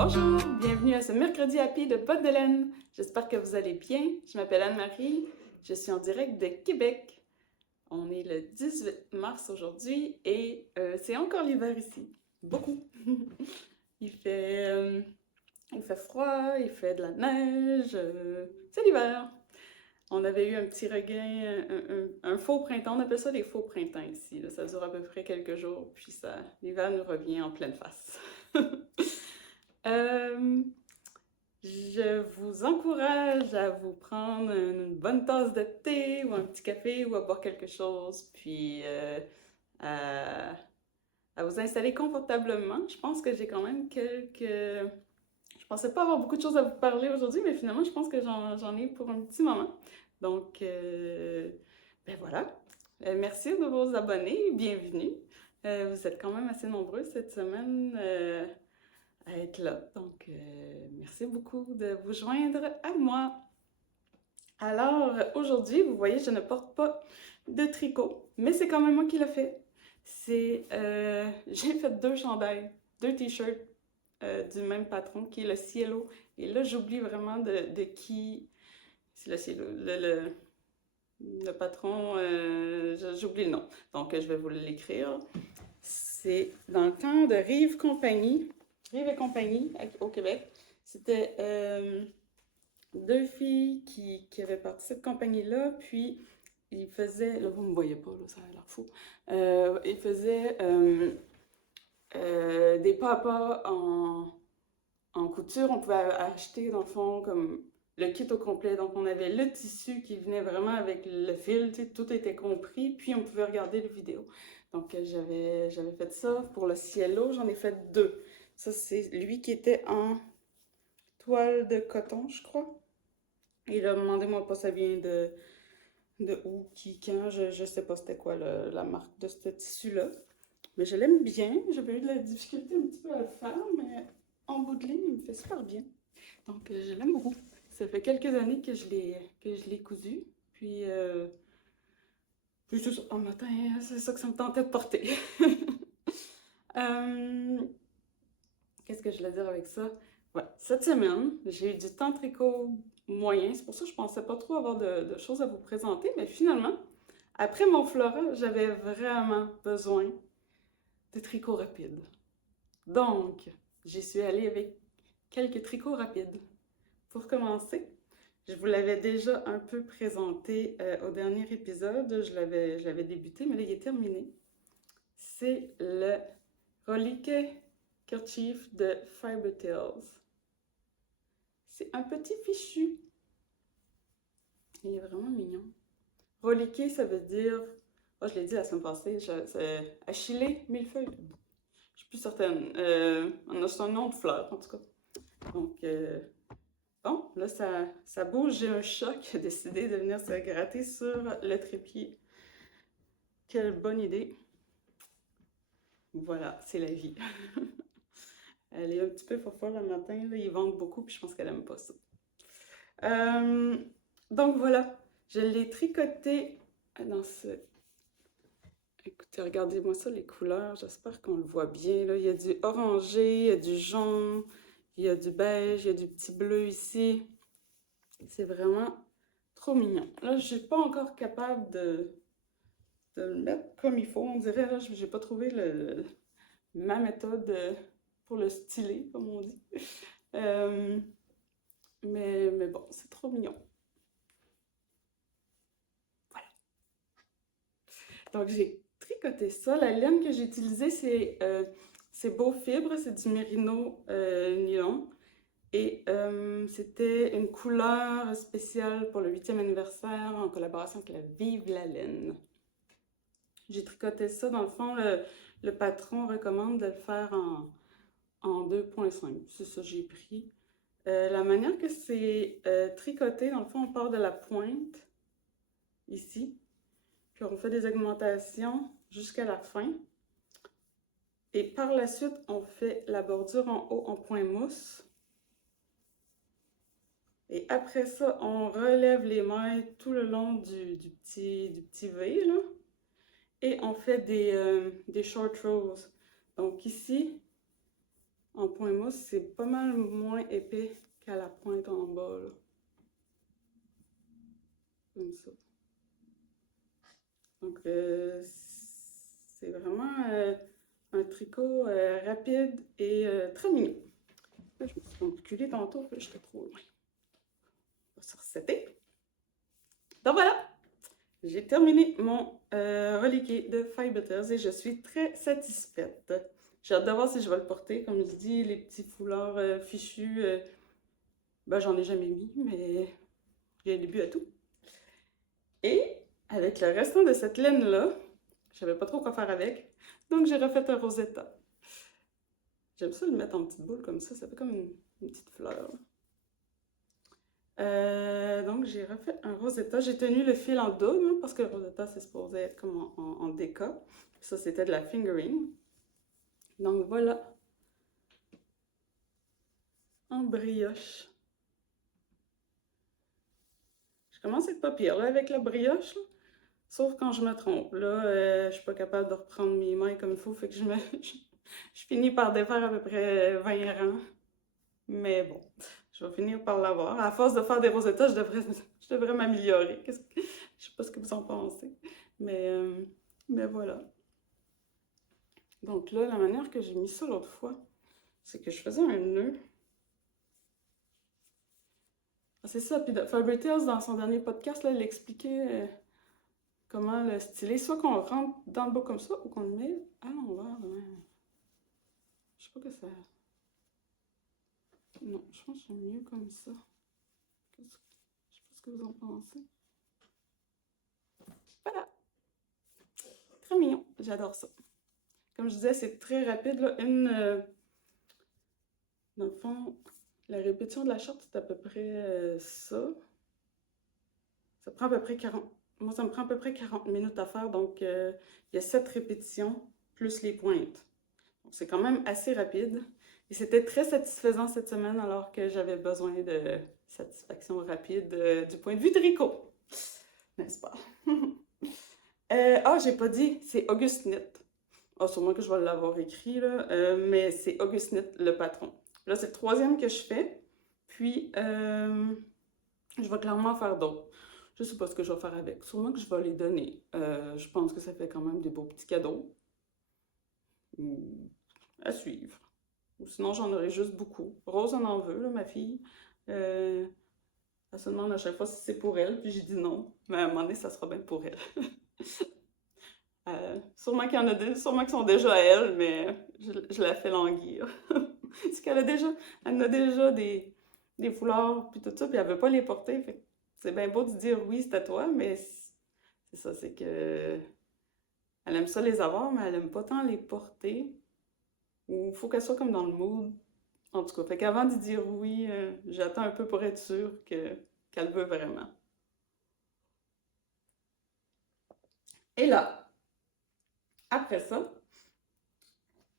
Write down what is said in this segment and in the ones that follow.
Bonjour, bienvenue à ce mercredi happy de Bottes de laine. J'espère que vous allez bien. Je m'appelle Anne-Marie, je suis en direct de Québec. On est le 18 mars aujourd'hui et c'est encore l'hiver ici. Beaucoup. Il fait, euh, il fait froid, il fait de la neige, c'est l'hiver. On avait eu un petit regain, un faux printemps, on appelle ça des faux printemps ici. Là. Ça dure à peu près quelques jours, puis l'hiver nous revient en pleine face. Euh, je vous encourage à vous prendre une bonne tasse de thé ou un petit café ou à boire quelque chose, puis à, à vous installer confortablement. Je pense que j'ai quand même quelques... Je pensais pas avoir beaucoup de choses à vous parler aujourd'hui, mais finalement, je pense que j'en ai pour un petit moment. Donc, ben voilà. Merci de vos abonnés, bienvenue. Vous êtes quand même assez nombreux cette semaine à être là. Donc, merci beaucoup de vous joindre à moi. Alors, aujourd'hui, vous voyez, je ne porte pas de tricot, mais c'est quand même moi qui l'ai fait. J'ai fait deux chandails, deux t-shirts du même patron qui est le Cielo. Et là, j'oublie vraiment de qui... C'est le Cielo, le patron, j'oublie le nom. Donc, je vais vous l'écrire. C'est dans le temps de Rive Compagnie, Rive et Compagnie au Québec. C'était deux filles qui avaient parti de cette compagnie-là, puis ils faisaient, là vous ne me voyez pas, là, ça a l'air fou, ils faisaient des pas à pas en couture. On pouvait acheter dans le fond comme le kit au complet, donc on avait le tissu qui venait vraiment avec le fil, tu sais, tout était compris, puis on pouvait regarder les vidéos. Donc j'avais fait ça pour le Cielo, j'en ai fait deux. Ça c'est lui qui était en toile de coton, je crois. Il a demandé, moi, pas ça vient de où, qui, quand, je sais pas c'était quoi la marque de ce tissu-là. Mais je l'aime bien. J'avais eu de la difficulté un petit peu à le faire, mais en bout de ligne, il me fait super bien. Donc, je l'aime beaucoup. Ça fait quelques années que je l'ai cousu. Puis tout ça, un matin, c'est ça que ça me tentait de porter. Euh, Qu'est-ce que je voulais dire avec ça? Ouais, cette semaine, j'ai eu du temps tricot moyen. C'est pour ça que je pensais pas trop avoir de choses à vous présenter. Mais finalement, après mon Flora, j'avais vraiment besoin de tricots rapides. Donc, j'y suis allée avec quelques tricots rapides. Pour commencer, je vous l'avais déjà un peu présenté au dernier épisode. Je l'avais débuté, mais là, il est terminé. C'est le Relique Kerchief de Fiber Tales. C'est un petit fichu. Il est vraiment mignon. Reliquer, ça veut dire... Oh, je l'ai dit la semaine passée, c'est Achille millefeuille. Je suis plus certaine. C'est un nom de fleur, en tout cas. Donc, bon, là, ça bouge. J'ai un chat qui a décidé de venir se gratter sur le trépied. Quelle bonne idée. Voilà, c'est la vie. Elle est un petit peu fofolle le matin, là. Ils vendent beaucoup, puis je pense qu'elle aime pas ça. Euh, donc voilà, je l'ai tricoté dans ce... Écoutez, regardez-moi ça, les couleurs. J'espère qu'on le voit bien, là. Il y a du orangé, il y a du jaune, il y a du beige, il y a du petit bleu ici. C'est vraiment trop mignon. Là, je suis pas encore capable de le mettre comme il faut. On dirait, là, j'ai pas trouvé ma méthode pour le styler, comme on dit. Euh, mais bon, c'est trop mignon. Voilà. Donc, j'ai tricoté ça. La laine que j'ai utilisée, c'est Beau Fibre, c'est du mérino nylon. Et c'était une couleur spéciale pour le 8e anniversaire en collaboration avec la Vive la laine. J'ai tricoté ça, dans le fond, le patron recommande de le faire en 2,5. C'est ça que j'ai pris. La manière que c'est tricoté, dans le fond, on part de la pointe, ici, puis on fait des augmentations jusqu'à la fin. Et par la suite, on fait la bordure en haut en point mousse. Et après ça, on relève les mailles tout le long du petit V, là. Et on fait des short rows. Donc ici, en point mousse, c'est pas mal moins épais qu'à la pointe en bas, là. Comme ça. Donc, c'est vraiment un tricot rapide et très mignon. Là, je me suis reculée tantôt, puis j'étais trop loin. On va se resetter. Donc voilà, j'ai terminé mon reliqué de Fiberteals et je suis très satisfaite. J'ai hâte de voir si je vais le porter. Comme je dis, les petits foulards fichus, ben j'en ai jamais mis, mais il y a un début à tout. Et avec le restant de cette laine-là, je savais pas trop quoi faire avec, donc j'ai refait un Rosetta. J'aime ça le mettre en petite boule comme ça fait comme une petite fleur. Donc j'ai refait un Rosetta. J'ai tenu le fil en double, hein, parce que le Rosetta c'est supposé être comme en déca. Ça c'était de la fingering. Donc voilà. En brioche. Je commence à être pas pire là, avec la brioche, là. Sauf quand je me trompe. Là, je suis pas capable de reprendre mes mains comme il faut, fait que je finis par défaire à peu près 20 rangs. Mais bon, je vais finir par l'avoir. À force de faire des Rosetta, je devrais m'améliorer. Je sais pas ce que vous en pensez. Mais, euh, mais voilà. Donc là, la manière que j'ai mis ça l'autre fois, c'est que je faisais un nœud. Ah, c'est ça, puis Fiberteals, dans son dernier podcast, là, il expliquait comment le styler. Soit qu'on rentre dans le bas comme ça, ou qu'on le met à l'envers. Je sais pas que ça... Non, je pense que c'est mieux comme ça. Je sais pas ce que vous en pensez. Voilà! Très mignon, j'adore ça. Comme je disais, c'est très rapide, là. Dans le fond, la répétition de la short, c'est à peu près ça. Ça prend à peu près 40... Moi, ça me prend à peu près 40 minutes à faire, donc il y a 7 répétitions, plus les pointes. Donc c'est quand même assez rapide. Et c'était très satisfaisant cette semaine, alors que j'avais besoin de satisfaction rapide du point de vue tricot. N'est-ce pas? J'ai pas dit, c'est Auguste Knit. Sûrement que je vais l'avoir écrit, là, mais c'est Auguste Knit, le patron. Là, c'est le troisième que je fais, puis je vais clairement faire d'autres. Je sais pas ce que je vais faire avec. Sûrement que je vais les donner. Je pense que ça fait quand même des beaux petits cadeaux. À suivre. Ou sinon, j'en aurai juste beaucoup. Rose en veut, là, ma fille. Elle se demande à chaque fois si c'est pour elle, puis j'ai dit non. Mais à un moment donné, ça sera bien pour elle. Sûrement qu'il y en a sûrement qu'ils sont déjà à elle, mais je la fais languir. Parce qu'elle elle a déjà des foulards, puis tout ça, puis elle veut pas les porter. Fait que c'est bien beau de dire oui, c'est à toi, mais c'est ça, c'est que elle aime ça les avoir, mais elle aime pas tant les porter. Ou il faut qu'elle soit comme dans le mood. En tout cas, fait qu'avant de dire oui, j'attends un peu pour être sûre qu'elle veut vraiment. Et là, après ça,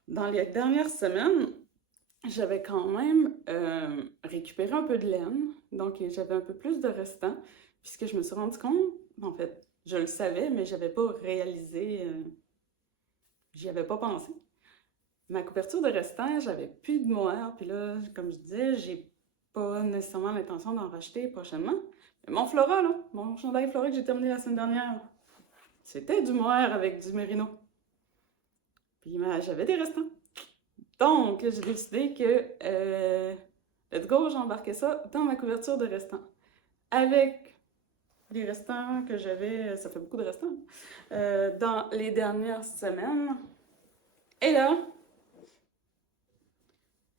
dans les dernières semaines, j'avais quand même récupéré un peu de laine, donc j'avais un peu plus de restant, puisque je me suis rendu compte, en fait, je le savais, mais j'avais pas réalisé, j'y avais pas pensé. Ma couverture de restant, j'avais plus de mohair, puis là, comme je disais, j'ai pas nécessairement l'intention d'en racheter prochainement. Mais mon Flora, là, mon chandail Flora que j'ai terminé la semaine dernière, c'était du mohair avec du mérino. Puis j'avais des restants. Donc, j'ai décidé que, let's go, j'embarquais ça dans ma couverture de restants. Avec les restants que j'avais, ça fait beaucoup de restants, dans les dernières semaines. Et là,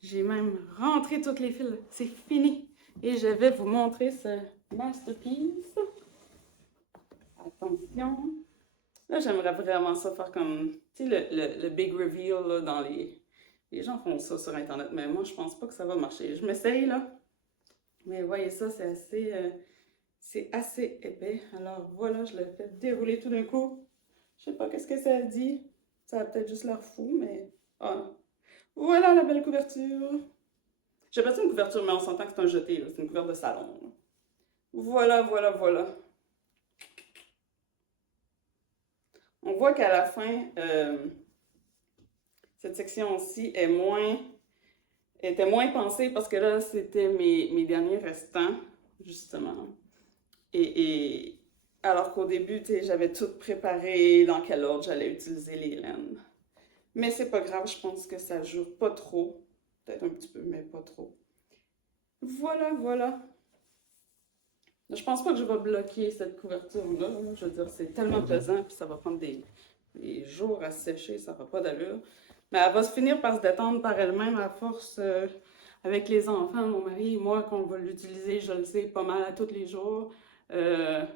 j'ai même rentré toutes les fils. C'est fini. Et je vais vous montrer ce masterpiece. Attention. Là, j'aimerais vraiment ça faire comme, tu sais, le big reveal là, dans les... Les gens font ça sur Internet, mais moi, je pense pas que ça va marcher. Je m'essaye, là. Mais voyez ça, c'est assez épais. Alors voilà, je l'ai fait dérouler tout d'un coup. Je sais pas qu'est-ce que ça dit. Ça a peut-être juste l'air fou, mais... Ah. Voilà la belle couverture. J'ai pas dit une couverture, mais on s'entend que c'est un jeté, là. C'est une couverture de salon, là. Voilà, voilà, voilà. On voit qu'à la fin, cette section-ci est moins était moins pensée parce que là, c'était mes derniers restants, justement. Et alors qu'au début, tu sais, j'avais tout préparé, dans quel ordre j'allais utiliser les laines. Mais c'est pas grave, je pense que ça jure pas trop. Peut-être un petit peu, mais pas trop. Voilà, voilà. Je pense pas que je vais bloquer cette couverture-là. Je veux dire, c'est tellement pesant, puis ça va prendre des jours à sécher, ça n'aura pas d'allure. Mais elle va se finir par se détendre par elle-même à force, avec les enfants, mon mari et moi, qu'on va l'utiliser, je le sais, pas mal à tous les jours. Euh,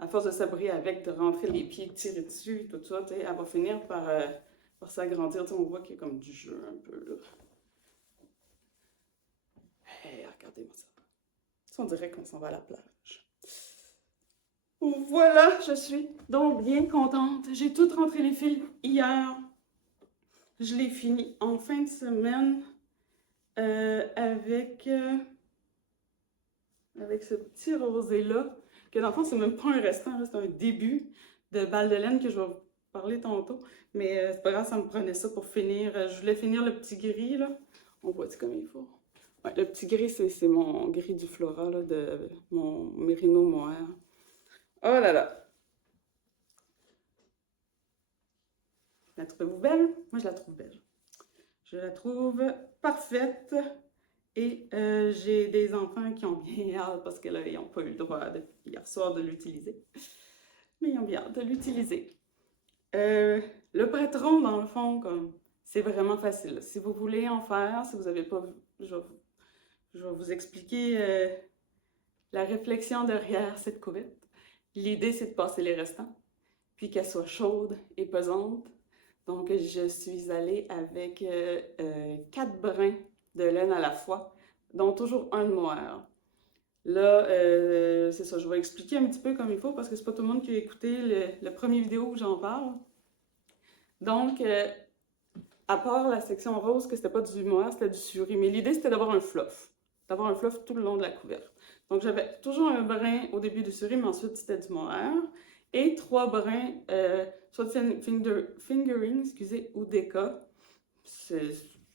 à force de s'abriter avec, de rentrer les pieds, de tirer dessus, tout ça, tu sais, elle va finir par s'agrandir. Tu sais, on voit qu'il y a comme du jeu un peu, là. Hey, regardez-moi ça. On dirait qu'on s'en va à la plage. Voilà, je suis donc bien contente. J'ai tout rentré les fils hier. Je l'ai fini en fin de semaine avec ce petit rosé-là, que dans le fond, c'est même pas un restant, c'est un début de balle de laine que je vais vous parler tantôt. Mais c'est pas grave, ça me prenait ça pour finir. Je voulais finir le petit gris, là. On voit-tu comme il faut? Ouais, le petit gris, c'est mon gris du Flora, là, de mon Mérino mohair. Oh là là! La trouvez-vous belle? Moi, je la trouve belle. Je la trouve parfaite. Et j'ai des enfants qui ont bien hâte parce que là, ils n'ont pas eu le droit depuis hier soir de l'utiliser. Mais ils ont bien hâte de l'utiliser. Le prêteron, dans le fond, comme c'est vraiment facile. Si vous voulez en faire, si vous n'avez pas vu, je vais vous expliquer la réflexion derrière cette couverte. L'idée, c'est de passer les restants, puis qu'elle soit chaude et pesante. Donc, je suis allée avec 4 brins de laine à la fois, dont toujours un de mohair. Là, c'est ça, je vais expliquer un petit peu comme il faut parce que c'est pas tout le monde qui a écouté le premier vidéo où j'en parle. Donc, à part la section rose, que c'était pas du mohair, c'était du suri. Mais l'idée, c'était d'avoir un fluff tout le long de la couverte. Donc, j'avais toujours un brin au début du suri, mais ensuite, c'était du mohair. Et 3 brins, soit de fingering, excusez, ou déca. C'est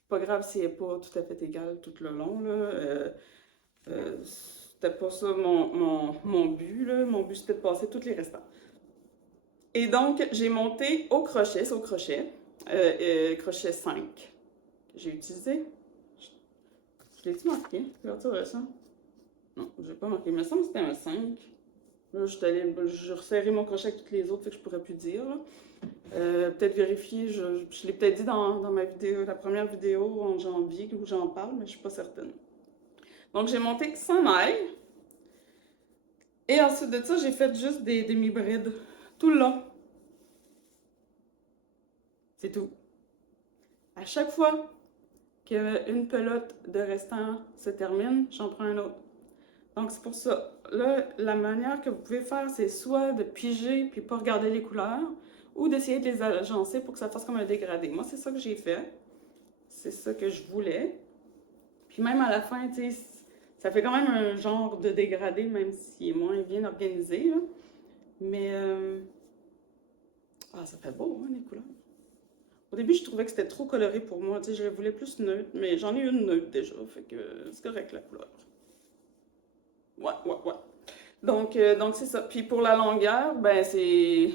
pas grave si elle n'est pas tout à fait égale tout le long, là. C'était pas ça mon but, là. Mon but, c'était de passer tous les restants. Et donc, j'ai monté au crochet, c'est au crochet, crochet 5 que j'ai utilisé. Je l'ai-tu marqué, l'ouverture de ça? Non, j'ai pas marqué. Il me semble que c'était un 5. Là, j'ai resserré mon crochet avec toutes les autres, fait que je pourrais plus dire. Peut-être vérifier, je l'ai peut-être dit dans ma vidéo, la première vidéo en janvier où j'en parle, mais je suis pas certaine. Donc, j'ai monté 100 mailles. Et ensuite de ça, j'ai fait juste des demi-brides tout le long. C'est tout. À chaque fois qu'une pelote de restant se termine, j'en prends un autre. Donc, c'est pour ça. Là, la manière que vous pouvez faire, c'est soit de piger puis pas regarder les couleurs, ou d'essayer de les agencer pour que ça fasse comme un dégradé. Moi, c'est ça que j'ai fait. C'est ça que je voulais. Puis même à la fin, tu sais, ça fait quand même un genre de dégradé, même s'il est moins bien organisé, là. Mais, ça fait beau, hein, les couleurs. Au début, je trouvais que c'était trop coloré pour moi. Tu sais, je voulais plus neutre, mais j'en ai une neutre déjà, fait que c'est correct la couleur. Ouais, ouais, ouais. Donc c'est ça. Puis pour la longueur, ben c'est...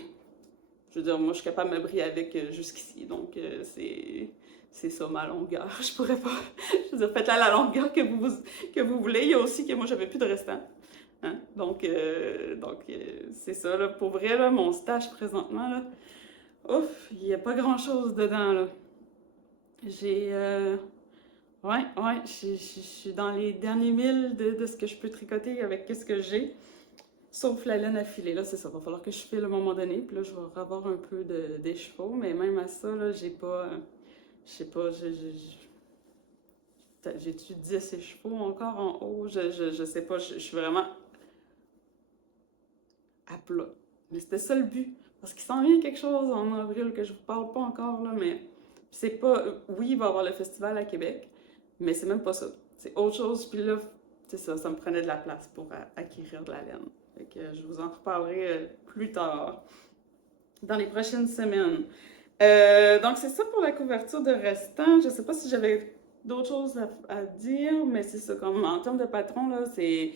Je veux dire, moi, je suis capable de me briller avec jusqu'ici. Donc, c'est ça ma longueur. Je pourrais pas... Je veux dire, faites-la la longueur que vous voulez. Il y a aussi que moi, j'avais plus de restant. Hein? Donc, c'est ça. Là. Pour vrai, là, mon stage présentement, là, ouf, il n'y a pas grand-chose dedans. Là. J'ai... Ouais, ouais, je suis dans les derniers milles de ce que je peux tricoter avec ce que j'ai. Sauf la laine à filer, là, c'est ça. Va falloir que je file à un moment donné, puis là, je vais avoir un peu d'écheveau, mais même à ça, là, j'ai pas. Je sais pas, j'ai-tu 10 écheveaux encore en haut? Je sais pas, je suis vraiment à plat. Mais c'était ça le but. Parce qu'il s'en vient quelque chose en avril que je vous parle pas encore, là, mais c'est pas. Oui, il va y avoir le festival à Québec, mais c'est même pas ça. C'est autre chose, puis là, c'est ça, ça me prenait de la place pour acquérir de la laine. Fait que je vous en reparlerai plus tard, dans les prochaines semaines. Donc, c'est ça pour la couverture de restant. Je sais pas si j'avais d'autres choses à dire, mais c'est ça, comme en termes de patron, là, c'est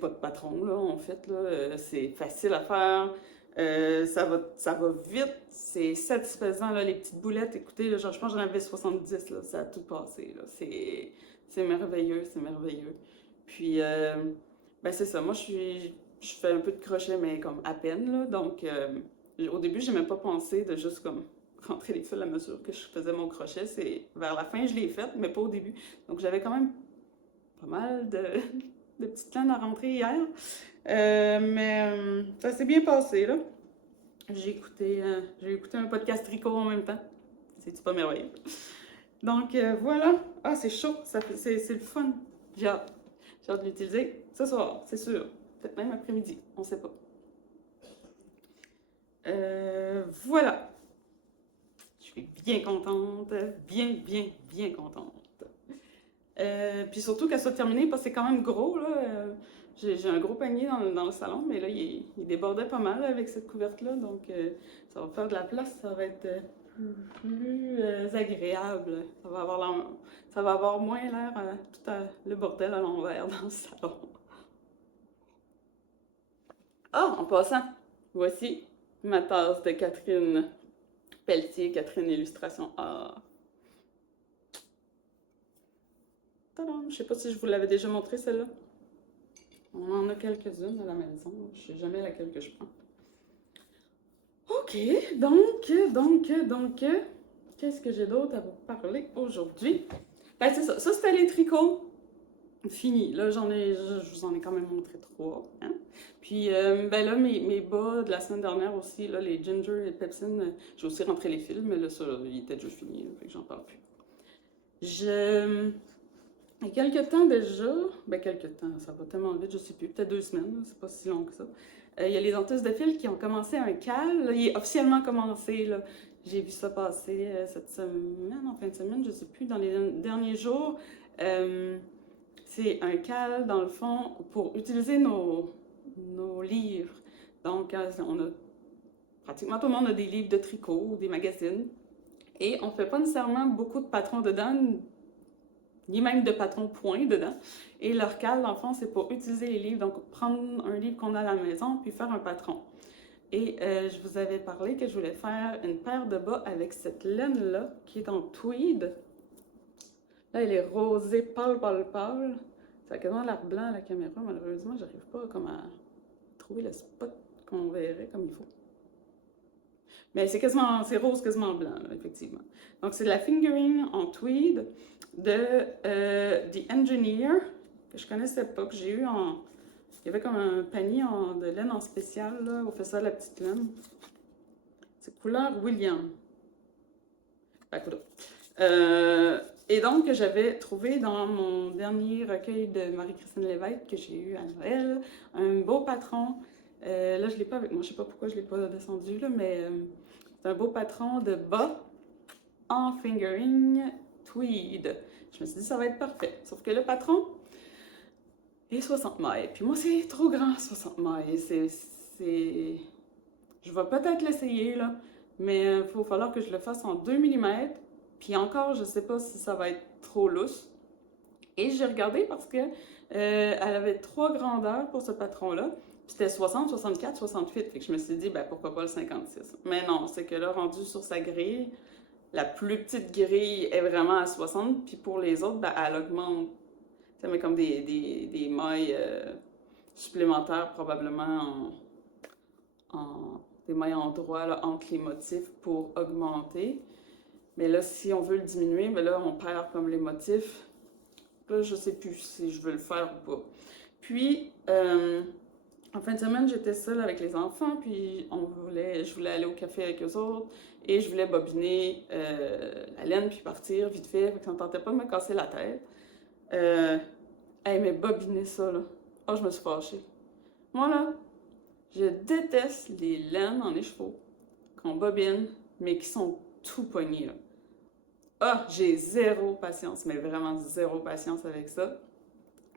pas de patron, là, en fait, là. C'est facile à faire. Ça va vite, c'est satisfaisant, là, les petites boulettes. Écoutez, là, genre, je pense que j'en avais 70, là, ça a tout passé, là. C'est merveilleux, c'est merveilleux. Puis, ben c'est ça, moi, je fais un peu de crochet, mais comme à peine, là. Donc, au début, j'ai même pas pensé de juste comme rentrer les fils à mesure que je faisais mon crochet. C'est vers la fin, je l'ai fait, mais pas au début. Donc, j'avais quand même pas mal de petites laines à rentrer hier. Mais ça s'est bien passé, là. J'ai écouté un podcast tricot en même temps. C'est pas merveilleux. Donc voilà. Ah, c'est chaud. C'est le fun. J'ai hâte. J'ai hâte de l'utiliser ce soir, c'est sûr. Peut-être même après-midi. On sait pas. Voilà. Je suis bien contente. Bien contente. Puis surtout qu'elle soit terminée, parce que c'est quand même gros, là. J'ai un gros panier dans le salon, mais là, il débordait pas mal avec cette couverte-là, donc ça va faire de la place, ça va être plus agréable. Ça va avoir moins l'air le bordel à l'envers dans le salon. Ah, en passant, voici ma tasse de Catherine Pelletier, Catherine Illustration Art. Tadam! Je sais pas si je vous l'avais déjà montré celle-là. On en a quelques-unes à la maison. Je sais jamais laquelle que je prends. Ok, donc, qu'est-ce que j'ai d'autre à vous parler aujourd'hui? Ben, c'est ça. Ça, c'était les tricots. Fini. Là, je vous en ai quand même montré 3. Hein? Puis, ben là, mes bas de la semaine dernière aussi, là, les Ginger et Pepsin, j'ai aussi rentré les fils, mais là, ça, il était déjà fini, là, fait que j'en parle plus. Il y a quelques temps déjà, ben quelques temps, ça va tellement vite, je sais plus, peut-être 2 semaines, c'est pas si long que ça. Il y a les dentistes de fil qui ont commencé un cal, là, il est officiellement commencé, là. J'ai vu ça passer cette semaine, en fin de semaine, je sais plus, dans les derniers jours. C'est un cal, dans le fond, pour utiliser nos livres. Donc, on a pratiquement tout le monde a des livres de tricot ou des magazines. Et on ne fait pas nécessairement beaucoup de patrons dedans, ni même de patrons point dedans. Et leur cal, dans le fond, c'est pour utiliser les livres. Donc, prendre un livre qu'on a à la maison, puis faire un patron. Et je vous avais parlé que je voulais faire une paire de bas avec cette laine-là, qui est en tweed. Là, elle est rosée pâle. Ça a quasiment l'air blanc à la caméra. Malheureusement, j'arrive pas comme à trouver le spot qu'on verrait comme il faut. Mais c'est rose quasiment blanc, là, effectivement. Donc, c'est de la fingering en tweed de The Engineer, que je connaissais pas, que j'ai eu en... Il y avait comme un panier de laine en spécial, là, on fait ça la petite laine. C'est couleur William. Ben, et donc, j'avais trouvé dans mon dernier recueil de Marie-Christine Lévesque que j'ai eu à Noël, un beau patron. Là, je ne l'ai pas avec moi, je ne sais pas pourquoi je ne l'ai pas descendu, là, mais c'est un beau patron de bas en fingering tweed. Je me suis dit, ça va être parfait. Sauf que le patron est 60 mailles. Puis moi, c'est trop grand, 60 mailles. Je vais peut-être l'essayer, là, mais il va falloir que je le fasse en 2 mm. Puis encore, je ne sais pas si ça va être trop lousse. Et j'ai regardé parce que elle avait 3 grandeurs pour ce patron-là. Puis c'était 60, 64, 68. Fait que je me suis dit, ben pourquoi pas le 56. Mais non, c'est que là, rendu sur sa grille, la plus petite grille est vraiment à 60. Puis pour les autres, ben, elle augmente. Ça met comme des mailles supplémentaires, probablement des mailles en droit là, entre les motifs pour augmenter. Mais là, si on veut le diminuer, ben là, on perd comme les motifs. Là, je sais plus si je veux le faire ou pas. Puis, en fin de semaine, j'étais seule avec les enfants, puis je voulais aller au café avec eux autres, et je voulais bobiner la laine, puis partir vite fait ça ne tentait pas de me casser la tête. Mais bobiner ça, là. Oh, je me suis fâchée. Moi, là, je déteste les laines en écheveau qu'on bobine, mais qui sont tout poignées, là. Ah, j'ai zéro patience, mais vraiment zéro patience avec ça.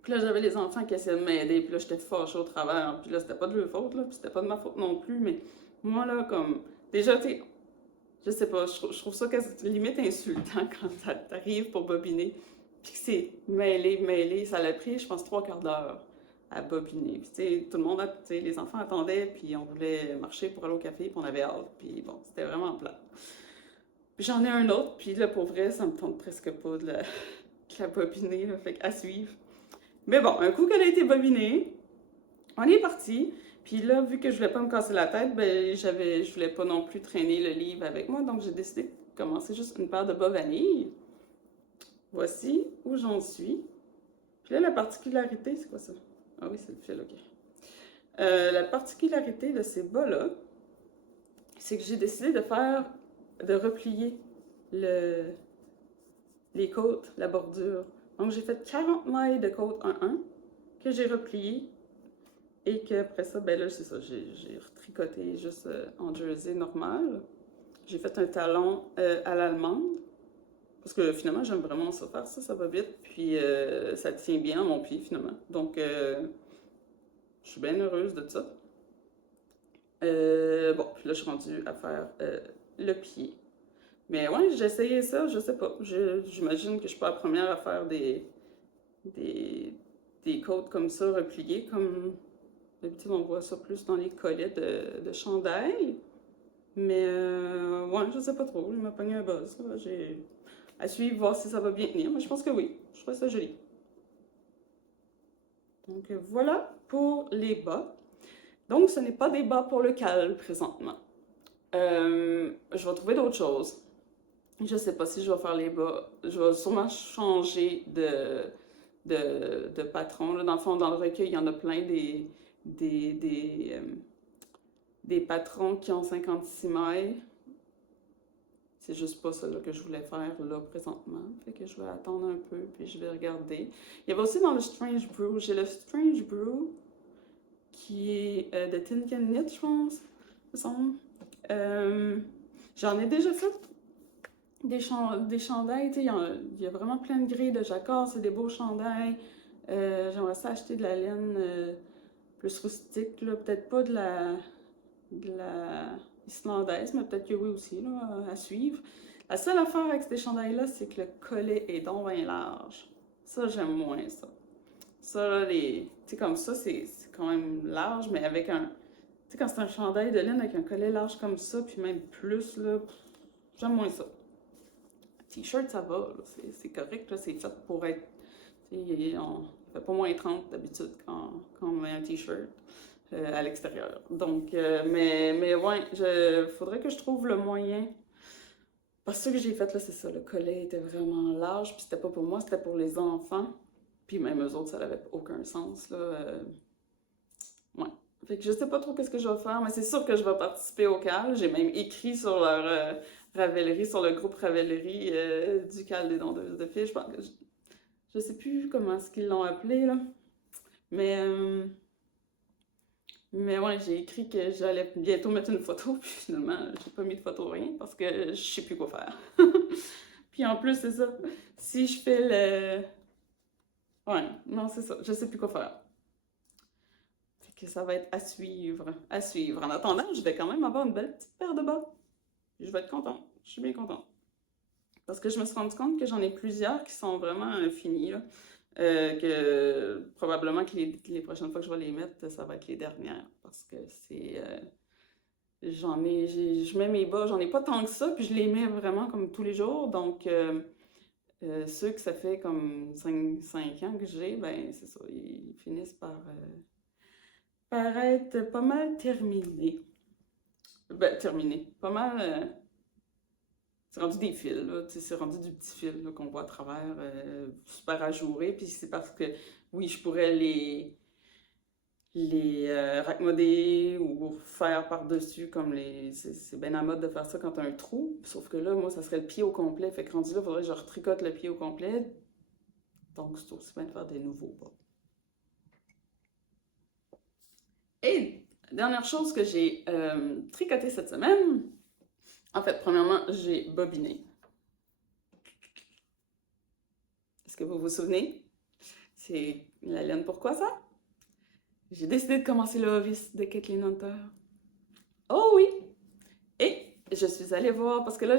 Puis là, j'avais les enfants qui essayaient de m'aider, puis là, j'étais fâchée au travers. Puis là, c'était pas de leur faute, là, puis c'était pas de ma faute non plus, mais moi, là, comme... Déjà, tu Je sais pas, je trouve ça limite insultant quand t'arrives pour bobiner, puis que c'est mêlé. Ça l'a pris, je pense, 3 quarts d'heure à bobiner. Puis tu sais, tout le monde, tu sais, les enfants attendaient, puis on voulait marcher pour aller au café, puis on avait hâte, puis bon, c'était vraiment plat. Puis j'en ai un autre, puis là, pour vrai, ça me tente presque pas de la bobiner, là, fait qu'à suivre. Mais bon, un coup qu'elle a été bobinée, on est parti. Puis là, vu que je voulais pas me casser la tête, ben je voulais pas non plus traîner le livre avec moi, donc j'ai décidé de commencer juste une paire de bas vanille. Voici où j'en suis. Puis là, la particularité, c'est quoi ça? Ah oui, c'est le fil, ok. La particularité de ces bas-là, c'est que j'ai décidé de replier le, les côtes, la bordure. Donc j'ai fait 40 mailles de côte 1-1 que j'ai replié et qu'après ça, ben là, c'est ça, j'ai retricoté juste en jersey normal. J'ai fait un talon à l'allemande parce que finalement, j'aime vraiment ça faire ça va vite, puis ça tient bien à mon pied finalement. Donc, je suis bien heureuse de ça. Bon, puis là, je suis rendue à faire le pied. Mais ouais, j'ai essayé ça, je sais pas. J'imagine que je suis pas la première à faire des, des côtes comme ça, repliées, comme d'habitude on voit ça plus dans les collets de chandail. Mais ouais, je sais pas trop, il m'a pogné un buzz. J'ai à suivre, voir si ça va bien tenir, mais je pense que oui, je trouve ça joli. Donc voilà pour les bas. Donc ce n'est pas des bas pour le cal présentement. Je vais trouver d'autres choses. Je sais pas si je vais faire les bas. Je vais sûrement changer de patron. Là, dans le fond, dans le recueil, il y en a plein des, des, euh, des patrons qui ont 56 mailles. C'est juste pas ça là, que je voulais faire là présentement. Fait que je vais attendre un peu, puis je vais regarder. Il y avait aussi dans le Strange Brew, j'ai le Strange Brew qui est de Tin Can Knit, je pense, me semble. J'en ai déjà fait des chandails, tu sais, il y a vraiment plein de grilles de jacquard, c'est des beaux chandails. J'aimerais ça acheter de la laine plus rustique, là, peut-être pas de la islandaise, mais peut-être que oui aussi, là, à suivre. La seule affaire avec ces chandails-là, c'est que le collet est donc bien large. Ça, j'aime moins ça. Ça, là, tu sais, comme ça, c'est quand même large, mais avec un. Tu sais, quand c'est un chandail de laine avec un collet large comme ça, puis même plus, là, j'aime moins ça. T-shirt, ça va, c'est correct, là, c'est fait pour être. On fait pas moins 30 d'habitude quand on met un t-shirt à l'extérieur. Donc, mais ouais, faudrait que je trouve le moyen. Parce que ce que j'ai fait là, c'est ça, le collet était vraiment large, puis c'était pas pour moi, c'était pour les enfants. Puis même eux autres, ça n'avait aucun sens, là. Ouais. Fait que je sais pas trop qu'est-ce que je vais faire, mais c'est sûr que je vais participer au CAL. J'ai même écrit sur leur Ravellerie, sur le groupe Ravellerie du CAL des dondeuses de filles. Je sais plus comment est-ce qu'ils l'ont appelé, là. Mais, euh, mais ouais, j'ai écrit que j'allais bientôt mettre une photo, puis finalement, j'ai pas mis de photo, rien, parce que je sais plus quoi faire. Puis en plus, c'est ça. Si je fais le. Ouais, non, c'est ça. Je sais plus quoi faire. Fait que ça va être à suivre. À suivre. En attendant, je vais quand même avoir une belle petite paire de bas. Je vais être contente. Je suis bien contente. Parce que je me suis rendu compte que j'en ai plusieurs qui sont vraiment finis, là. Que probablement que les prochaines fois que je vais les mettre, ça va être les dernières. Parce que c'est. Je mets mes bas, j'en ai pas tant que ça, puis je les mets vraiment comme tous les jours. Donc, ceux que ça fait comme 5 ans que j'ai, ben c'est ça, ils finissent par être pas mal terminés. Ben, terminés. Pas mal. C'est rendu des fils, là. C'est rendu du petit fil là, qu'on voit à travers, super ajouré. Puis c'est parce que, oui, je pourrais les raccommoder ou faire par-dessus comme les. C'est bien à mode de faire ça quand t'as un trou. Sauf que là, moi, ça serait le pied au complet. Fait que rendu là, il faudrait que je retricote le pied au complet. Donc, c'est aussi bien de faire des nouveaux bas. Et dernière chose que j'ai tricoté cette semaine, en fait, premièrement, j'ai bobiné. Est-ce que vous vous souvenez? C'est la laine, pourquoi ça? J'ai décidé de commencer le Hovis de Kathleen Hunter. Oh oui! Et je suis allée voir, parce que là,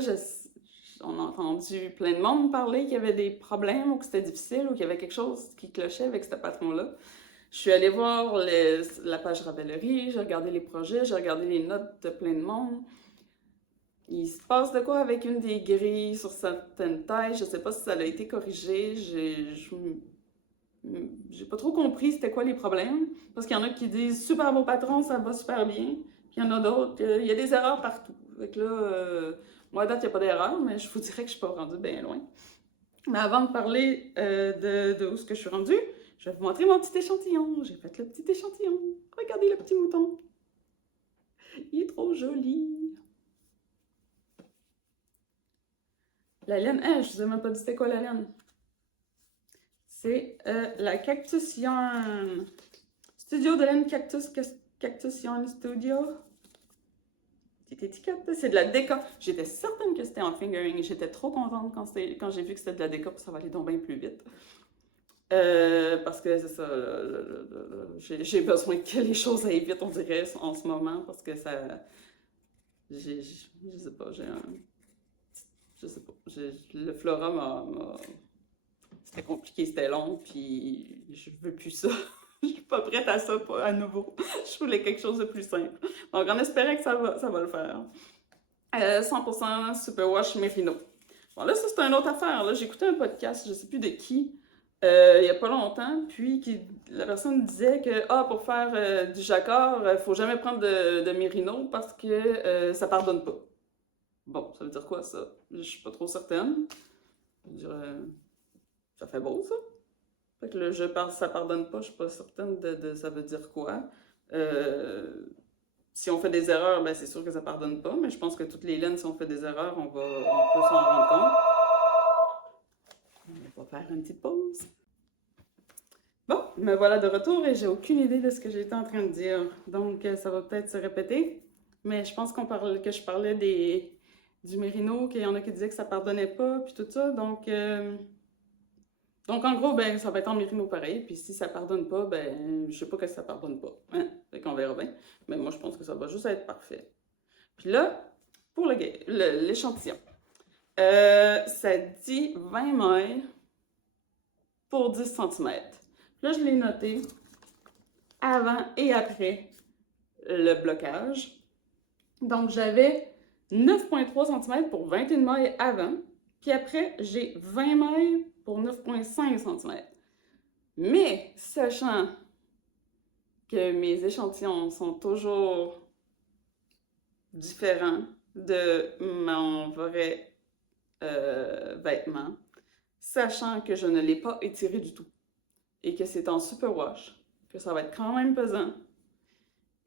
on a entendu plein de monde parler qu'il y avait des problèmes ou que c'était difficile ou qu'il y avait quelque chose qui clochait avec ce patron-là. Je suis allée voir la page Ravellerie, j'ai regardé les projets, j'ai regardé les notes de plein de monde. Il se passe de quoi avec une des grilles sur certaines tailles, je sais pas si ça a été corrigé, j'ai pas trop compris c'était quoi les problèmes, parce qu'il y en a qui disent super beau patron, ça va super bien, puis il y en a d'autres, il y a des erreurs partout. Fait que là, moi à date, il n'y a pas d'erreur, mais je vous dirais que je suis pas rendue bien loin. Mais avant de parler de où est-ce que je suis rendue, je vais vous montrer mon petit échantillon. J'ai fait le petit échantillon. Regardez le petit mouton. Il est trop joli. La laine, je vous ai même pas dit c'était quoi la laine. C'est la Cactus Yarn. Studio de laine Cactus Yarn Studio. Petite étiquette, c'est de la déca. J'étais certaine que c'était en fingering. J'étais trop contente quand j'ai vu que c'était de la déca, ça va aller donc bien plus vite. Parce que c'est ça, j'ai besoin que les choses aillent vite, on dirait, en ce moment, parce que ça. Je sais pas, je sais pas. Le Flora c'était compliqué, c'était long, puis je veux plus ça. Je suis pas prête à ça à nouveau. Je voulais quelque chose de plus simple. Donc, en espérant que ça va le faire. 100% Superwash Merino. Bon, là, ça, c'est une autre affaire. Là, j'ai écouté un podcast, je sais plus de qui, il y a pas longtemps, puis la personne disait que, pour faire du jacquard, faut jamais prendre de Merino parce que ça pardonne pas. Bon, ça veut dire quoi, ça? Je suis pas trop certaine. Je dirais, ça fait beau, ça? Fait que là, ça pardonne pas, je suis pas certaine de ça veut dire quoi. Si on fait des erreurs, ben c'est sûr que ça pardonne pas, mais je pense que toutes les laines, si on fait des erreurs, on peut s'en rendre compte. On va faire une petite pause. Bon, me voilà de retour et j'ai aucune idée de ce que j'étais en train de dire. Donc, ça va peut-être se répéter, mais je pense que je parlais du Mérino, qu'il y en a qui disaient que ça pardonnait pas, puis tout ça. Donc en gros, ben, ça va être en Mérino pareil, puis si ça pardonne pas, ben, je sais pas que ça pardonne pas. Hein? Fait qu'on verra bien. Mais moi, je pense que ça va juste être parfait. Puis là, pour l'échantillon, ça dit 20 mailles pour 10 cm. Là, je l'ai noté avant et après le blocage. Donc, j'avais 9,3 cm pour 21 mailles avant, puis après, j'ai 20 mailles pour 9,5 cm. Mais, sachant que mes échantillons sont toujours différents de mon vrai vêtement, sachant que je ne l'ai pas étiré du tout et que c'est en superwash, que ça va être quand même pesant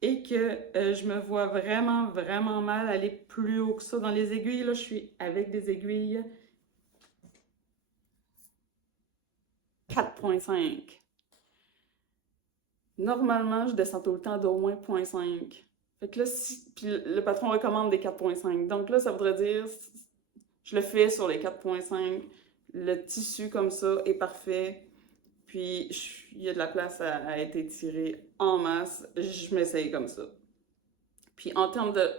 et que je me vois vraiment, vraiment mal aller plus haut que ça dans les aiguilles. Là, je suis avec des aiguilles 4,5. Normalement, je descends tout le temps d'au moins 0,5. Fait que là, puis le patron recommande des 4,5. Donc là, ça voudrait dire, je le fais sur les 4,5. Le tissu comme ça est parfait. Puis il y a de la place à être étiré en masse. Je m'essaye comme ça. Puis en termes de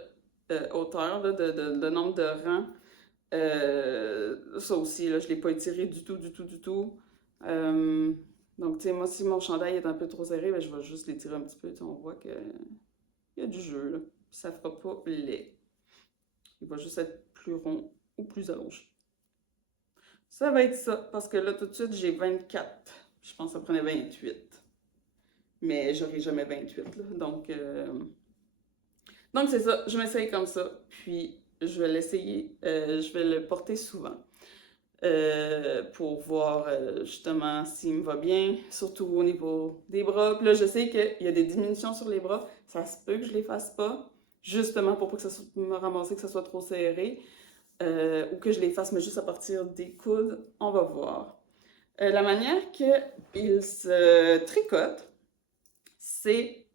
hauteur, là, de nombre de rangs, ça aussi, là, je ne l'ai pas étiré du tout, du tout, du tout. Donc, tu sais, moi, si mon chandail est un peu trop serré, ben, je vais juste l'étirer un petit peu. On voit qu'il y a du jeu, là. Ça ne fera pas laid. Il va juste être plus rond ou plus allongé. Ça va être ça, parce que là, tout de suite, j'ai 24. Je pense que ça prenait 28. Mais j'aurai jamais 28, là. Donc c'est ça. Je m'essaye comme ça. Puis, je vais l'essayer. Je vais le porter souvent. Pour voir justement s'il me va bien, surtout au niveau des bras. Puis là, je sais qu'il y a des diminutions sur les bras. Ça se peut que je les fasse pas, justement pour pas que ça me ramasser, que ça soit trop serré. Ou que je les fasse, mais juste à partir des coudes. On va voir. La manière qu'il se tricote, c'est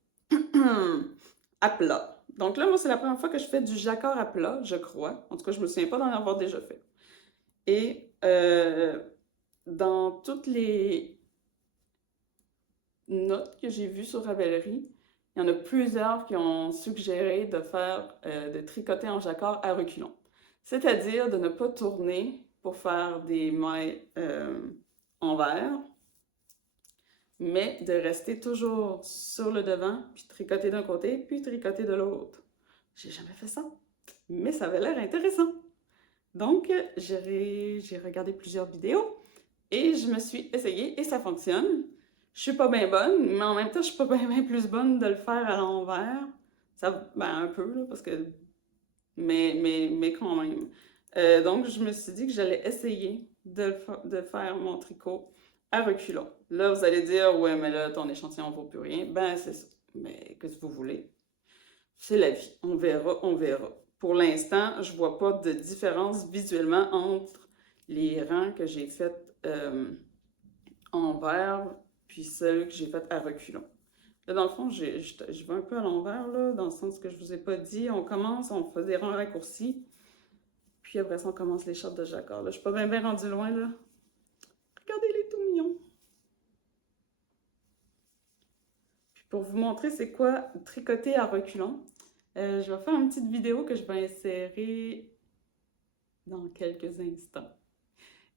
à plat. Donc là, moi, c'est la première fois que je fais du jacquard à plat, je crois. En tout cas, je me souviens pas d'en avoir déjà fait. Et dans toutes les notes que j'ai vues sur Ravellerie, il y en a plusieurs qui ont suggéré de faire, de tricoter en jacquard à reculons. C'est-à-dire de ne pas tourner pour faire des mailles envers, mais de rester toujours sur le devant, puis tricoter d'un côté, puis tricoter de l'autre. J'ai jamais fait ça, mais ça avait l'air intéressant. Donc, j'ai regardé plusieurs vidéos et je me suis essayée et ça fonctionne. Je suis pas bien bonne, mais en même temps, je suis pas bien plus bonne de le faire à l'envers. Ça, ben un peu, là, parce que... mais quand même. Donc, je me suis dit que j'allais essayer de faire mon tricot à reculons. Là, vous allez dire, ouais, mais là, ton échantillon vaut plus rien. Ben, c'est ça. Mais qu'est-ce que vous voulez? C'est la vie. On verra, on verra. Pour l'instant, je vois pas de différence visuellement entre les rangs que j'ai faits en vert puis ceux que j'ai faits à reculons. Là, dans le fond, je vais un peu à l'envers, là, dans le sens que je vous ai pas dit. On commence, on fait des rangs raccourcis, puis après ça, on commence les shorts de jacquard. Là, je suis pas bien rendu loin, là. Regardez les tout mignons. Puis pour vous montrer c'est quoi tricoter à reculons, je vais faire une petite vidéo que je vais insérer dans quelques instants.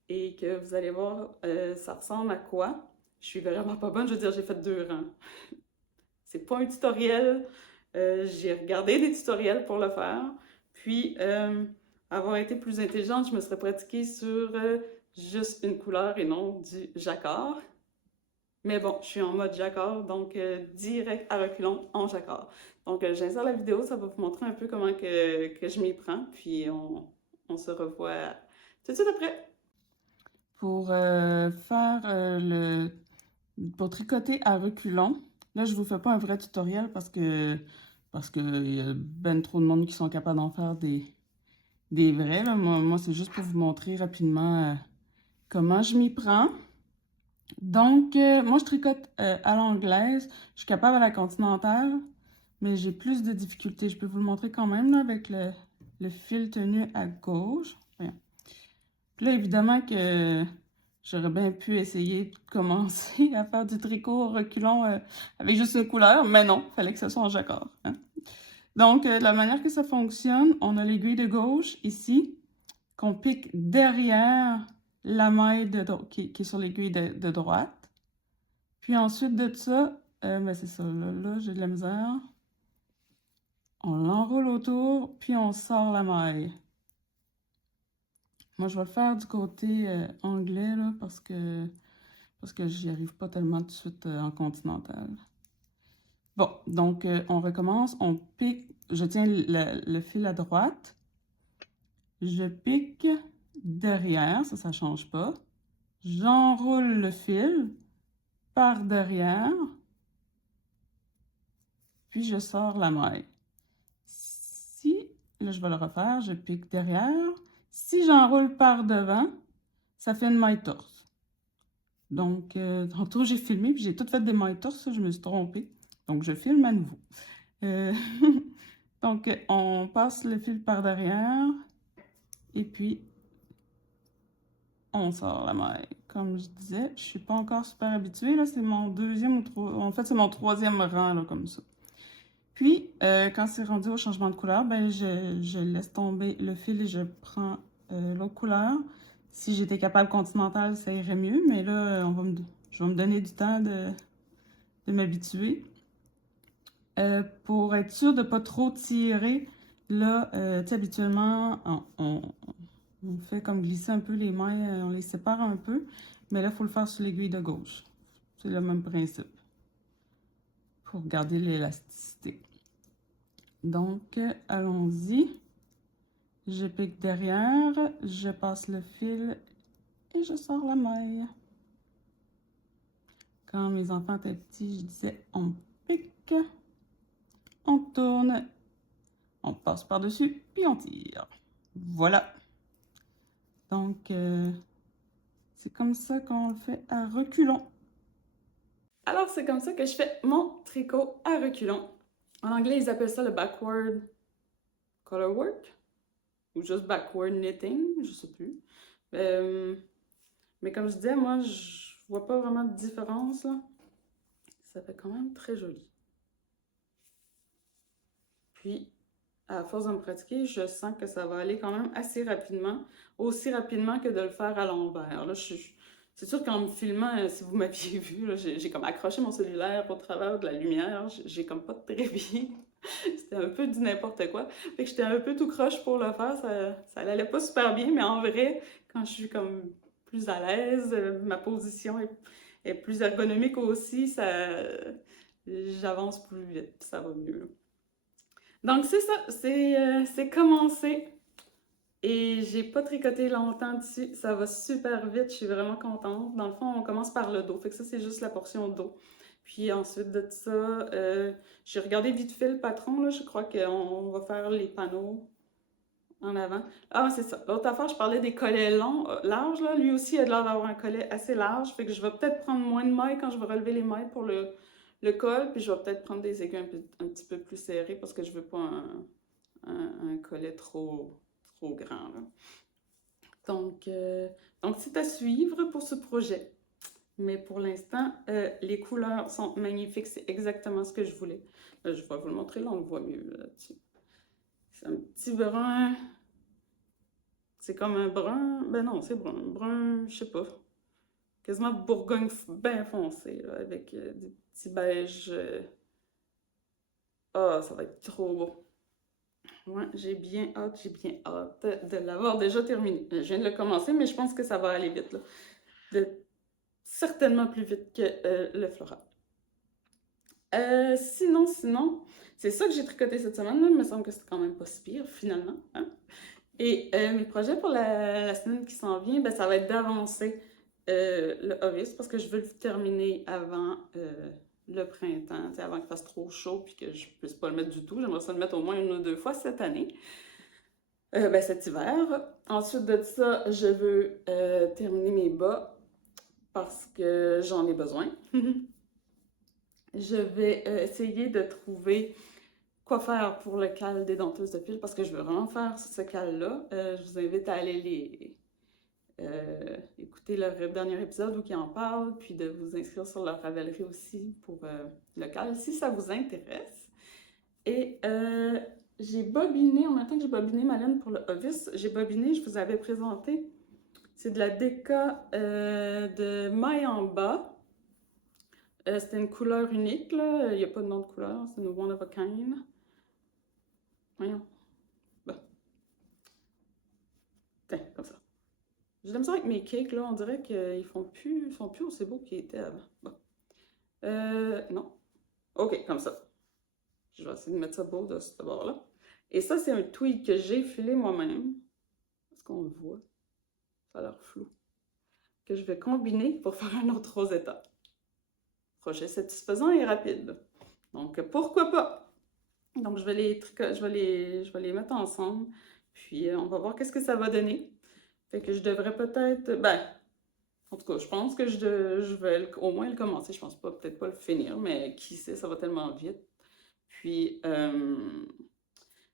Et que vous allez voir, ça ressemble à quoi. Je suis vraiment pas bonne, je veux dire, j'ai fait 2 rangs. C'est pas un tutoriel, j'ai regardé des tutoriels pour le faire. Puis, avoir été plus intelligente, je me serais pratiquée sur juste une couleur et non du jacquard. Mais bon, je suis en mode jacquard, donc direct à reculons en jacquard. Donc, j'insère la vidéo, ça va vous montrer un peu comment que je m'y prends. Puis, on se revoit tout de suite après. Pour faire pour tricoter à reculons, là, je vous fais pas un vrai tutoriel parce que il y a ben trop de monde qui sont capables d'en faire des vrais. Là. Moi c'est juste pour vous montrer rapidement comment je m'y prends. Donc, moi, je tricote à l'anglaise. Je suis capable à la continentale, mais j'ai plus de difficultés. Je peux vous le montrer quand même là, avec le fil tenu à gauche. Voyons. Puis là, évidemment que j'aurais bien pu essayer de commencer à faire du tricot reculons avec juste une couleur, mais non, il fallait que ce soit en jacquard. Hein? Donc, la manière que ça fonctionne, on a l'aiguille de gauche ici, qu'on pique derrière la maille qui est sur l'aiguille de droite. Puis ensuite de ça, ben c'est ça, là j'ai de la misère. On l'enroule autour, puis on sort la maille. Moi, je vais le faire du côté anglais, là, parce que j'y arrive pas tellement tout de suite en continental. Bon, donc on recommence. On pique, je tiens le fil à droite. Je pique derrière, ça change pas. J'enroule le fil par derrière. Puis je sors la maille. Si, là je vais le refaire, je pique derrière. Si j'enroule par devant, ça fait une maille torse. Donc, tantôt j'ai filmé, puis j'ai tout fait des mailles torses, je me suis trompée. Donc, je filme à nouveau. Donc, on passe le fil par derrière, et puis, on sort la maille. Comme je disais, je suis pas encore super habituée, là, c'est mon deuxième ou troisième, en fait, c'est mon 3e rang, là, comme ça. Puis, quand c'est rendu au changement de couleur, ben, je laisse tomber le fil et je prends l'autre couleur. Si j'étais capable continentale, ça irait mieux, mais là, je vais me donner du temps de m'habituer. Pour être sûr de ne pas trop tirer, là, habituellement, on fait comme glisser un peu les mailles, on les sépare un peu, mais là, il faut le faire sur l'aiguille de gauche. C'est le même principe pour garder l'élasticité. Donc, allons-y. Je pique derrière, je passe le fil et je sors la maille. Quand mes enfants étaient petits, je disais on pique, on tourne, on passe par-dessus, puis on tire. Voilà. Donc, c'est comme ça qu'on le fait à reculons. Alors, c'est comme ça que je fais mon tricot à reculons. En anglais, ils appellent ça le backward color work ou juste backward knitting, je sais plus. Mais comme je disais, moi, je vois pas vraiment de différence, là. Ça fait quand même très joli. Puis, à force de me pratiquer, je sens que ça va aller quand même assez rapidement, aussi rapidement que de le faire à l'envers. Là, c'est sûr qu'en me filmant, si vous m'aviez vu, là, j'ai comme accroché mon cellulaire au travers de la lumière, j'ai comme pas de trépied. C'était un peu du n'importe quoi. Fait que j'étais un peu tout croche pour le faire, ça allait pas super bien, mais en vrai, quand je suis comme plus à l'aise, ma position est plus ergonomique aussi, j'avance plus vite, ça va mieux, là. Donc c'est ça, c'est commencé et j'ai pas tricoté longtemps dessus, ça va super vite, je suis vraiment contente. Dans le fond, on commence par le dos, fait que ça c'est juste la portion dos. Puis ensuite de ça, j'ai regardé vite fait le patron, là, je crois qu'on va faire les panneaux en avant. Ah, c'est ça. L'autre affaire, je parlais des collets longs, larges, là. Lui aussi, il a l'air d'avoir un collet assez large. Fait que je vais peut-être prendre moins de mailles quand je vais relever les mailles pour le col. Puis je vais peut-être prendre des aiguilles un petit peu plus serrées parce que je veux pas un collet trop grand, là. Donc, donc c'est à suivre pour ce projet. Mais pour l'instant, les couleurs sont magnifiques. C'est exactement ce que je voulais. Là, je vais vous le montrer. Là, on le voit mieux là-dessus. C'est un petit brun. C'est comme un brun. Ben non, c'est brun. Brun, je sais pas. Quasiment bourgogne bien foncé, là, avec des petits beiges. Ah, ça va être trop beau. Ouais, j'ai bien hâte de l'avoir déjà terminé. Je viens de le commencer, mais je pense que ça va aller vite, là. Certainement plus vite que le floral. Sinon, c'est ça que j'ai tricoté cette semaine, là. Il me semble que c'est quand même pas si pire, finalement, hein? Et mes projets pour la semaine qui s'en vient, ben, ça va être d'avancer le Hovis parce que je veux le terminer avant le printemps, avant qu'il fasse trop chaud puis que je puisse pas le mettre du tout. J'aimerais ça le mettre au moins 1 ou 2 fois cette année, ben, cet hiver. Ensuite de ça, je veux terminer mes bas parce que j'en ai besoin. Je vais essayer de trouver quoi faire pour le cal des denteuses de fil parce que je veux vraiment faire ce cal-là. Je vous invite à aller écouter leur dernier épisode où ils en parlent, puis de vous inscrire sur leur Ravelry aussi pour le cal si ça vous intéresse. Et j'ai bobiné, en même temps que j'ai bobiné ma laine pour le Hovis, j'ai bobiné, je vous avais présenté, c'est de la Déca de maille en bas. C'était une couleur unique, là. Il n'y a pas de nom de couleur, c'est une one of a kind. Voyons. Bon. Tiens, comme ça. J'ai de la misère avec mes cakes, là. On dirait qu'ils sont plus aussi beaux qu'ils étaient avant. Bon. Non. OK, comme ça. Je vais essayer de mettre ça beau de ce bord-là. Et ça, c'est un tweed que j'ai filé moi-même. Est-ce qu'on le voit? Ça a l'air flou. Que je vais combiner pour faire un autre Rosetta. Projet satisfaisant et rapide. Donc, pourquoi pas? Donc, je vais les mettre ensemble. Puis, on va voir qu'est-ce que ça va donner. Fait que je devrais peut-être... Ben, en tout cas, je pense que je vais au moins le commencer. Je pense pas, peut-être pas le finir, mais qui sait, ça va tellement vite. Puis,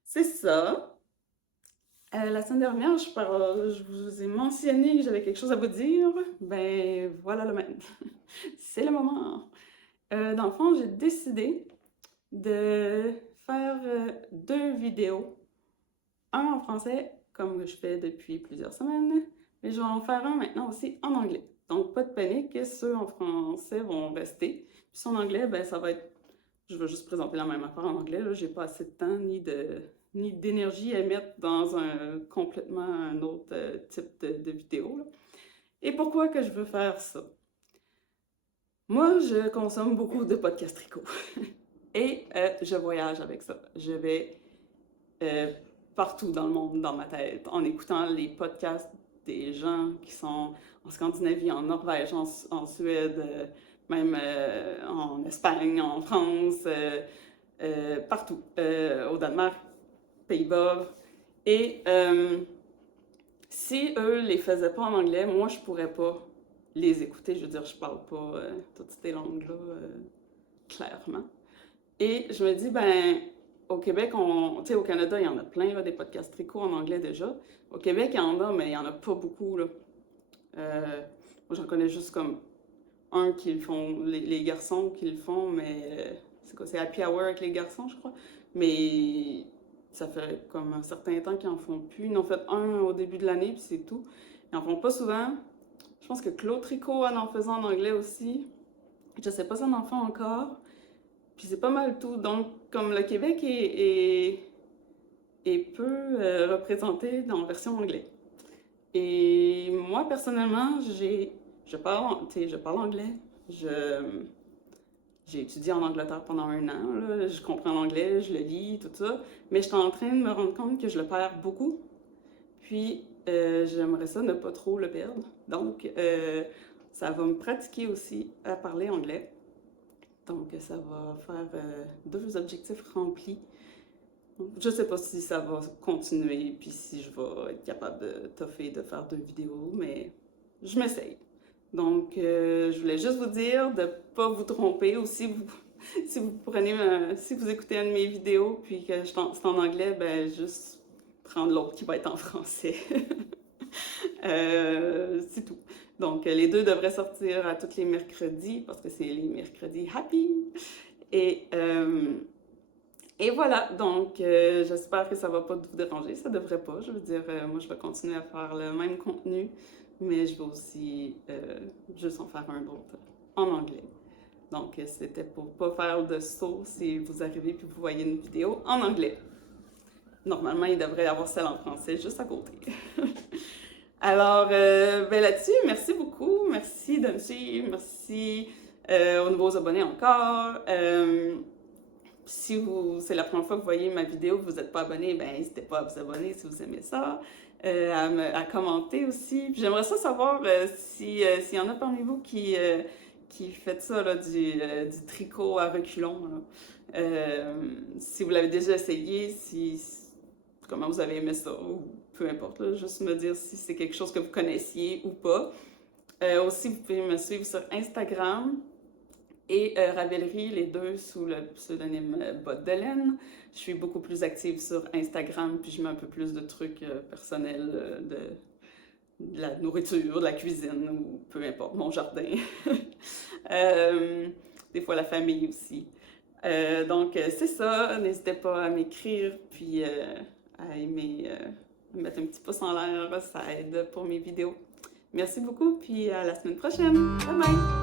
c'est ça. La semaine dernière, je vous ai mentionné que j'avais quelque chose à vous dire. Ben, voilà le moment. C'est le moment. Dans le fond, j'ai décidé de faire 2 vidéos. Un en français, comme je fais depuis plusieurs semaines, mais je vais en faire un maintenant aussi en anglais. Donc, pas de panique, ceux en français vont rester. Puis ceux en anglais, ben ça va être... Je vais juste présenter la même affaire en anglais, là. J'ai pas assez de temps ni d'énergie à mettre dans complètement un autre type de vidéo, là. Et pourquoi que je veux faire ça? Moi, je consomme beaucoup de podcasts tricot. Et je voyage avec ça. Je vais partout dans le monde, dans ma tête, en écoutant les podcasts des gens qui sont en Scandinavie, en Norvège, en Suède, même en Espagne, en France, partout, au Danemark, Pays-Bas. Et si eux les faisaient pas en anglais, moi je pourrais pas les écouter. Je veux dire, je parle pas toutes ces langues-là clairement. Et je me dis, ben, au Québec, tu sais, au Canada, il y en a plein, là, des podcasts tricot en anglais déjà. Au Québec, il y en a, mais il y en a pas beaucoup, là. Moi, j'en connais juste comme un qui le font, les garçons qui le font, mais c'est quoi, c'est Happy Hour avec les garçons, je crois. mais ça fait comme un certain temps qu'ils en font plus. Ils en ont fait un au début de l'année, puis c'est tout. Ils en font pas souvent. Je pense que Claude Tricot en faisait en anglais aussi. Je sais pas si on en fait encore. Puis c'est pas mal tout. Donc, comme le Québec est peu représenté dans la version anglais. Et moi, personnellement, je parle anglais. J'ai étudié en Angleterre pendant un an, là. Je comprends l'anglais, je le lis, tout ça. Mais je suis en train de me rendre compte que je le perds beaucoup. Puis, j'aimerais ça ne pas trop le perdre. Donc, ça va me pratiquer aussi à parler anglais. Donc, ça va faire deux objectifs remplis. Je sais pas si ça va continuer, puis si je vais être capable de toffer, de faire 2 vidéos, mais je m'essaye. Donc, je voulais juste vous dire de pas vous tromper, ou si vous, si vous écoutez une de mes vidéos, puis que c'est en anglais, ben juste prendre l'autre qui va être en français. C'est tout. Donc, les deux devraient sortir à tous les mercredis, parce que c'est les mercredis happy. Et, euh, et voilà, donc j'espère que ça va pas vous déranger, ça devrait pas. Je veux dire, moi je vais continuer à faire le même contenu, mais je vais aussi juste en faire un autre en anglais. Donc c'était pour pas faire de saut si vous arrivez puis vous voyez une vidéo en anglais. Normalement, il devrait y avoir celle en français juste à côté. Alors, ben là-dessus, merci beaucoup. Merci de me suivre. Merci aux nouveaux abonnés encore. Si c'est la première fois que vous voyez ma vidéo, vous n'êtes pas abonné, ben n'hésitez pas à vous abonner si vous aimez ça, à commenter aussi. J'aimerais ça savoir s'il y en a parmi vous qui faites ça, là, du tricot à reculons. Si vous l'avez déjà essayé, comment vous avez aimé ça, ou peu importe, là, juste me dire si c'est quelque chose que vous connaissiez ou pas. Aussi, vous pouvez me suivre sur Instagram et Ravelry, les deux sous le pseudonyme Botte de laine. Je suis beaucoup plus active sur Instagram, puis je mets un peu plus de trucs personnels, de la nourriture, de la cuisine, ou peu importe, mon jardin. Des fois la famille aussi. Donc c'est ça, n'hésitez pas à m'écrire, puis à aimer, mettre un petit pouce en l'air, ça aide pour mes vidéos. Merci beaucoup, puis à la semaine prochaine. Bye bye!